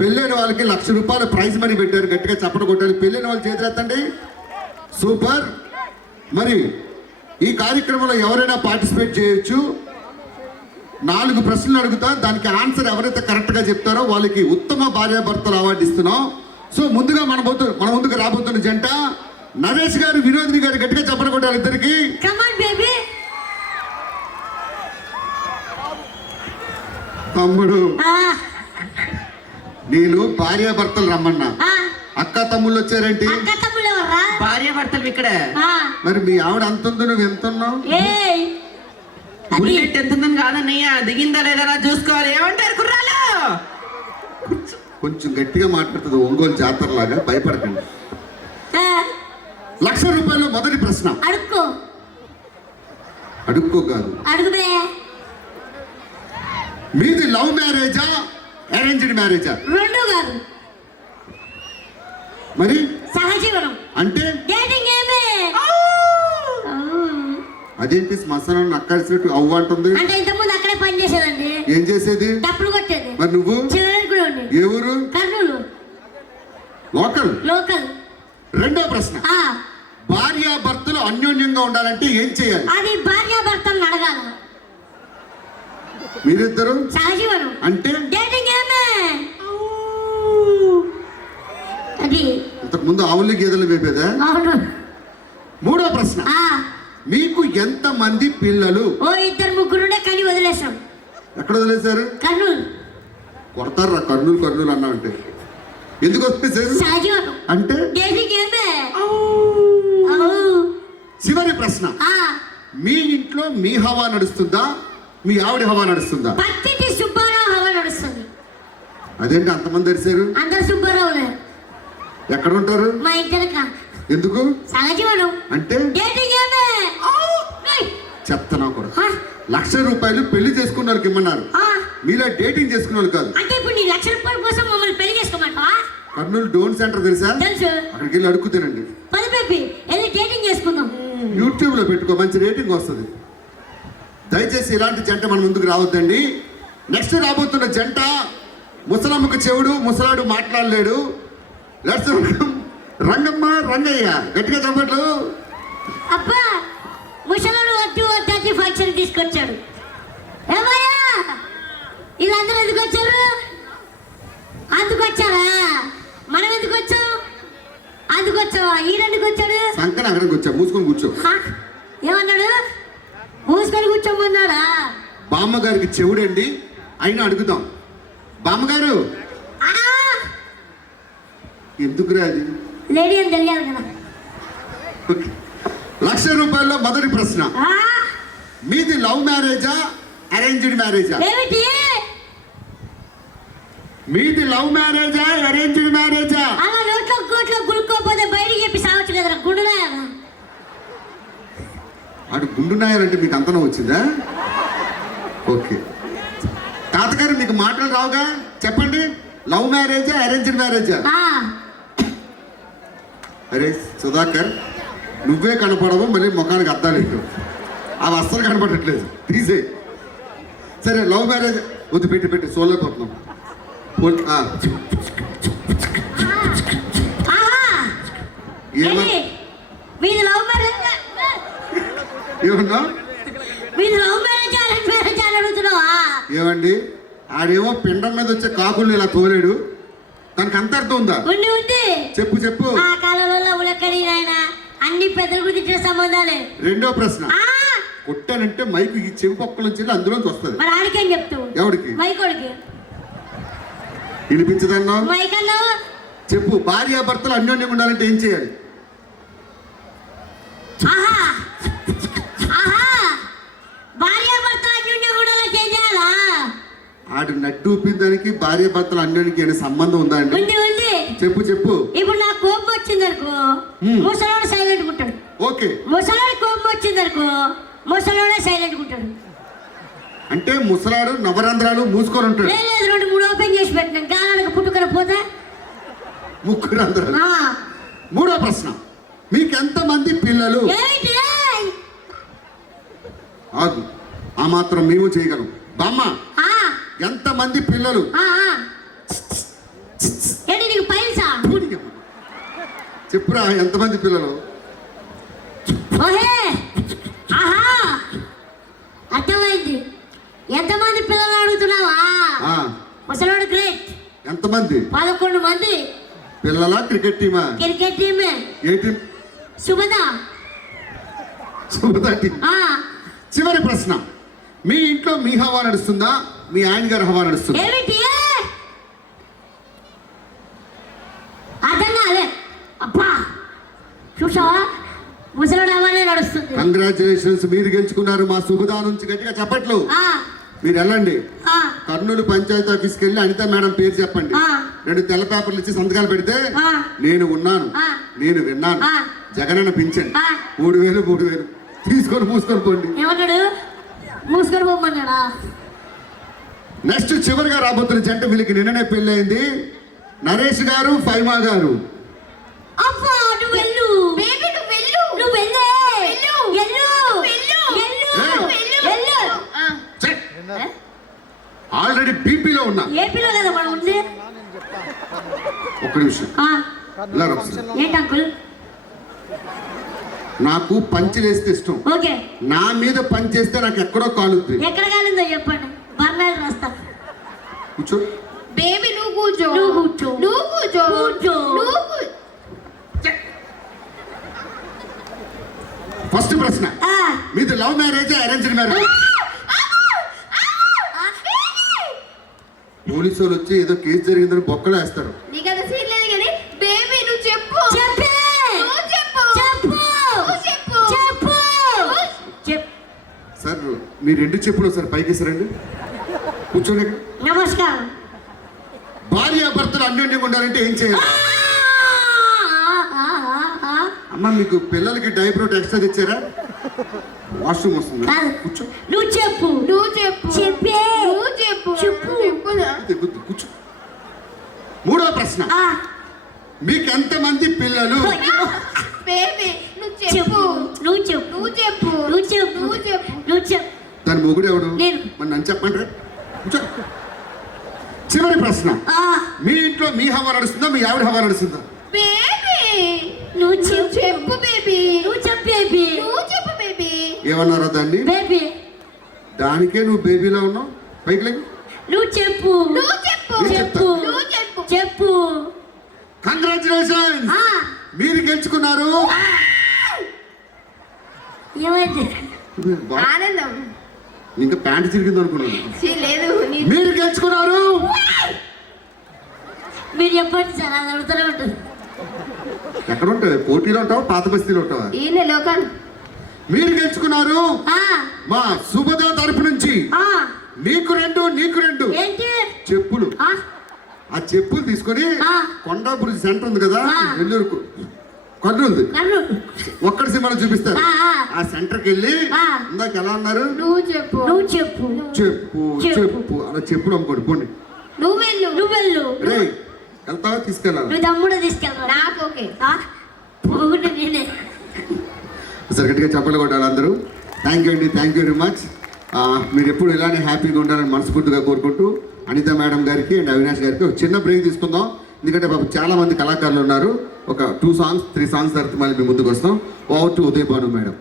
పెళ్ళైన వాళ్ళకి లక్ష రూపాయలు ప్రైజ్ మనీ పెట్టారు గట్టిగా చప్పట కొట్టాలి. పెళ్ళైన వాళ్ళు చేతులు ఎత్తండి. సూపర్. మరి ఈ కార్యక్రమంలో ఎవరైనా పార్టిసిపేట్ చేయొచ్చు? నాలుగు ప్రశ్నలు అడుగుతా దానికి ఆన్సర్ ఎవరైతే కరెక్ట్గా చెప్తారో వాళ్ళకి ఉత్తమ భార్యాభర్తలు అవార్డు ఇస్తున్నాం సో ముందుగా మన పోతు మన ముందుకు రాబోతున్న జంట నరేష్ గారు వినోదిని గారు గట్టిగా చప్పట కొట్టాలి ఇద్దరికి. తమ్ముడు. నేను భార్యాభర్తలు రమ్మన్నా. అక్క తమ్ముళ్ళు వచ్చారేంటి? భార్య భర్తలు ఇక్కడ. ఆ, మరి మీ ఆవిడ అంత ఉంది నువ్వు ఎంత ఉన్నావు? ఏయ్. అది బుల్లెట్ ఎంత ఉందని కాదన్నయ్య దిగిందా లేదా చూసుకోవాలి. ఏమంటారు కుర్రాలు కొంచెం గట్టిగా మాట్లాడుతుంది ఒంగోలు జాతర లాగా భయపడకండి. ఆ, లక్ష రూపాయలు మొదటి ప్రశ్న. అడుక్కో. అడుక్కో కాదు. అడుగుబే మీది లవ్ మ్యారేజా? అరేంజ్డ్ మ్యారేజా రెండు కాదు. మరి? సహజీవనం. అంటే? డేటింగ్ ఏమే? ఆ, అదేంటి శ్మశానం నక్కాల్సినట్టు అవ్వ అంటుంది? అంటే ఇంతకుముందు అక్కడే పని చేసేదండి. ఏం చేసేది? డప్పులు కొట్టేది. మరి నువ్వు? ఏ ఊరు? కర్నూలు. లోకల్? లోకల్. రెండో ప్రశ్న. ఆ, భార్యాభర్తలు అన్యోన్యంగా ఉండాలంటే ఏం చేయాలి? అది భార్యాభర్తలను అడగాల. మీరిద్దరు? సహజీవనం అంటే? డేటింగ్ ఏమే అది. ఇంతకు ముందు ఆవులు గేదెలు వేపేదా అవును. మూడో ప్రశ్న. ఆ, మీకు ఎంత మంది పిల్లలు? ఓ ఇద్దరు ముగ్గురుండే కని వదిలేసాం ఎక్కడ వదిలేశారు? కర్నూలు. కొడతారా? కర్నూలు కర్నూలు అన్నా అంటే. ఎందుకు వదిలేశారు? సహజీవనం అంటే? డేటింగ్ ఏమే. చివరి ప్రశ్న. ఆ, మీ ఇంట్లో మీ హవా నడుస్తుందా? మీ ఆవిడ హవా నడుస్తుందా? పత్తిటి సుబ్బారావు హవా నడుస్తుంది. అదేంటి అంతమంది తెరిచారు అందరు సుబ్బారావులే ఎక్కడ ఉంటారు? మా ఇంటనక ఎందుకు? సహజీవనం అంటే? డేటింగ్ ఏమే. చెప్తానా కూడా. లక్ష రూపాయలు పెళ్ళి చేసుకున్న వాళ్ళకి ఇమ్మన్నారు. ఆ, మీలా డేటింగ్ చేసుకున్న వాళ్ళు కాదు. అంటే ఇప్పుడు నీ లక్ష రూపాయల కోసం మమ్మల్ని పెళ్ళి చేసుకోమంటావా? కర్నూలు డోన్ సెంటర్ తెలుసా? తెలుసు. అక్కడికి వెళ్ళి అడుగుతానండి పది బేబీ వెళ్ళి డేటింగ్ చేసుకుందాం. యూట్యూబ్లో పెట్టుకో మంచి రేటింగ్ వస్తుంది. దయచేసి ఇలాంటి జంట మన ముందుకు రావద్దండి. నెక్స్ట్ రాబోతున్న జంట ముసలమ్మకు చెవుడు ముసలాడు మాట్లాడలేడు. లెట్స్ రంగమ్మ రంగయ్య. గట్టిగా చెప్పట్లు. అబ్బా ముసలాడు వద్దు వద్దని ఫంక్షన్ తీసుకొచ్చాడు. ఏమయ్యా? వీళ్ళందరూ ఎందుకు వచ్చారు? అందుకు వచ్చారా? మనం ఎందుకు వచ్చాం? అందుకు వచ్చావా? ఈయనెందుకు వచ్చాడు? సంకన అక్కడికి వచ్చా మూసుకొని కూర్చో? ఏమన్నాడు? మూసుకొని కూర్చోమన్నాడా బామ్మ గారికి చెవుడండి అయినా అడుగుదాం. బామ్మగారు! ఎందుకు అది? లేడీ అని తెలియాలి కదా. లక్ష రూపాయల్లో మొదటి ప్రశ్న! మీది లవ్ మ్యారేజా అరేంజ్డ్ మ్యారేజా? ఏమిటి? మీది లవ్ మ్యారేజా అరేంజ్డ్ అటు గుండు నాయాలంటే మీకు అంతనం వచ్చిందా? ఓకే. తాతగారు మీకు మాటలు రావుగా? చెప్పండి. లవ్ మ్యారేజా అరేంజ్డ్ మ్యారేజా అరే సుధాకర్ నువ్వే కనపడవు మళ్ళీ ముఖానికి అద్దాలు ఇట్టు అవి అస్సలు కనపడట్లేదు. తీసే. సరే లవ్ మ్యారేజ్ వద్దు పెట్టి పెట్టి సోలో పోతున్నాం ఏమ- ఏంటి? మీది లవ్ మ్యారేజ్ ఏమన్నా? ఏమండి? ఆడేమో పిండం మీద వచ్చే కాకుల్ని ఇలా తోలేడు. దానికి అంత అర్థం ఉందా? చెప్పు చెప్పు. అన్ని పెద్దలు సంబంధాలే. రెండో ప్రశ్న. కొట్టానంటే మైకు ఈ చెవి పక్కల నుంచి అందులోంచి వస్తుంది. మరి ఆడికేం చెప్తావు? ఎవరికి మైకోడికి. వినిపించదన్నా? చెప్పు భార్యాభర్తలు అన్యోన్యంగా ఉండాలంటే ఏం చేయాలి? ఆహా భార్య భర్త అన్యోన్యం కూడా చేయాలా ఆడు నడ్డు ఊపిన దానికి భార్యాభర్తలు అన్యోన్యకి ఏమైనా సంబంధం ఉందా అండి? ఉంది ఉంది. చెప్పు చెప్పు. ఇప్పుడు నాకు కోపం వచ్చింది అనుకో హ్మ్. ముసలోడు సైలెంట్ ఉంటాడు. ఓకే. ముసలోడి కోపం వచ్చింది అనుకో ముసలోడే సైలెంట్ ఉంటాడు. అంటే ముసలాడు నవరంధ్రాలు మూసుకొని ఉంటాడు. లేదు లేదు రెండు మూడు ఓపెన్ చేసి పెట్టినాం. గానానికి పుట్టుకొని పోతే? ముగ్గురు రంధ్రాలు ఆ, మూడో ప్రశ్న. మీకు ఎంతమంది పిల్లలు ఆగు. ఆ మాత్రం మేము చేయగలం. బామ్మ ఎంతమంది పిల్లలు? చెప్పురా ఎంతమంది పిల్లలు? అర్థమైంది. ఎంతమంది పిల్లలు అడుగుతున్నావా? ముసలోడు గ్రేట్. ఎంతమంది? పదకొండు మంది. పిల్లల క్రికెట్ టీమా? క్రికెట్ టీమే. ఏ టీం? సుభద సుభద టీం. చివరి ప్రశ్న. మీ ఇంట్లో మీ నడుస్తుందా? మీ ఆయన గారి హవా నడుస్తుందా. ఏమిటి అర్థం కాలే. అబ్బా! చూసావా? ముసలోడు అవన్నీ నడుస్తుంది. కంగ్రాచులేషన్స్ మీరు గెలుచుకున్నారు మా శుభదా నుంచి గట్టిగా చెప్పట్లు. ఆ, మీరు వెళ్ళండి. ఆ, కర్నూలు పంచాయతీ ఆఫీస్కి వెళ్ళి అనిత మేడం పేరు చెప్పండి. ఆ. రెండు తెల్ల పేపర్లు ఇచ్చి సంతకాలు పెడితే ఆ. నేను ఉన్నాను. ఆ. నేను విన్నాను. ఆ. జగనన్న పింఛన్. ఆ. మూడు వేలు మూడు వేలు. తీసుకొని మూసుకొని పోండి. ఏమన్నాడు? మూసుకొని పోమన్నాడా? నెక్స్ట్ చివరిగా రాబోతున్న జంట వీళ్ళకి నిన్ననే పెళ్ళయింది. నరేష్ గారు ఫైమా గారు. ఆల్రెడీ బీపీలో ఉన్నా. ఏపీలో కదా మనం ఉంది ఒక్క నిమిషం. ఆ, ఇలా రా ఒకసారి. ఏంటి అంకుల్? నాకు పంచి వేస్తే ఇష్టం. ఓకే. నా మీద పంచి వేస్తే నాకు ఎక్కడో కాలుద్ది. ఎక్కడ కాలిందో చెప్పండి బర్ణాలు రాస్తా కూర్చో బేబీ నువ్వు కూర్చో నువ్వు కూర్చో. నువ్వు కూర్చో కూర్చో. నువ్వు కూ- ఫస్ట్ ప్రశ్న ఆ, మీది love marriage arranged marriage police వాళ్ళు వచ్చి ఏదో కేసు జరిగిందని బొక్కలు వేస్తారు. సార్ మీ రెండు చెప్పులు సార్ పైకి రండి కూర్చోండి. నమస్కారం. భార్య భర్తలు అన్యోన్యంగా ఉండాలంటే ఏం చేయాలి. అమ్మ మీకు పిల్లలకి డైపర్ ఎక్స్ట్రా తెచ్చారా? వాష్రూమ్ వస్తుంది. కూర్చో నువ్వు చెప్పు నువ్వు చెప్పు చెప్పే నువ్వు చెప్పు చెప్పు. కూర్చో మూడో ప్రశ్న ఆ, మీకు ఎంతమంది పిల్లలు చెప్పు చెప్పు నువ్వు చెప్పు నువ్వు చెప్పు నువ్వు చెప్పు నువ్వు చెప్పు నువ్వు చెప్పు దాని మొగుడు ఎవడు నేను. మరి నన్ను చెప్పండి చివరి ప్రశ్న ఆ, మీ ఇంట్లో మీ హవా నడుస్తుందా మీ ఆవిడ హవా నడుస్తుందా బేబీ నువ్వు చెప్పు బేబీ నువ్వు చెప్పు బేబీ నువ్వు చెప్పు బేబీ ఏమన్నారో దాన్ని? బేబీ. దానికే నువ్వు బేబీలో ఉన్నావు? పైకి లేకు నువ్వు చెప్పు. నువ్వు చెప్పు. చెప్పు. నువ్వు చెప్పు. చెప్పు. కంగ్రాచులేషన్ ఆ, మీరు గెలుచుకున్నారు. ఏమైంది? బా- ఆనందం. ఇంకా ప్యాంట్ చిరిగింది అనుకున్నాను. సీ లేదు నీ మీరు గెలుచుకున్నారు. మీరు చెప్పండి సార్ అది అడుగుతూనే ఉంటుంది. ఎక్కడ ఉంటావు పోటీలో ఉంటావా? పాత బస్తీలో ఉంటావా? ఈయన లోకల్ మీరు గెలుచుకున్నారు. ఆ, మా శుభద తరపు నుంచి. ఆ, నీకు రెండు నీకు రెండు. ఏంటి? చెప్పులు. ఆ, ఆ చెప్పులు తీసుకొని ఆ. కొండాపురి సెంటర్ ఉంది కదా. నెల్లూరుకు. కర్నూలు నన్ను ఒక్కడి సినిమాలో చూపిస్తారు. ఆ, ఆ. ఆ సెంటర్కి వెళ్ళి ఆ. ఇందాక ఎలా అన్నారు నువ్వు చెప్పు. నువ్వు చెప్పు. చెప్పు చెప్పు. అలా చెప్పులు అమ్ముకోండి పోండి. నువ్వు వెళ్ళు. నువ్వు వెళ్ళు. రే వెళ్తావా? తీసుకెళ్ళాలి? తమ్ముడు తీసుకెళ్ళరా నాకు ఓకే. నేనే. సరే గట్టిగా చెప్పలు కొట్టాలి అందరూ. థ్యాంక్ యూ అండి థ్యాంక్ యూ వెరీ మచ్ మీరు ఎప్పుడు ఇలానే హ్యాపీగా ఉండాలని మనస్ఫూర్తిగా కోరుకుంటూ అనిత మేడం గారికి అండ్ అవినాష్ గారికి ఒక చిన్న బ్రేక్ తీసుకుందాం. ఎందుకంటే పాపం చాలా మంది కళాకారులు ఉన్నారు. ఒక టూ సాంగ్స్ త్రీ సాంగ్స్ తర్వాత మళ్ళీ మీ ముందుకు వస్తాం. Over to Uday Bhanu madam.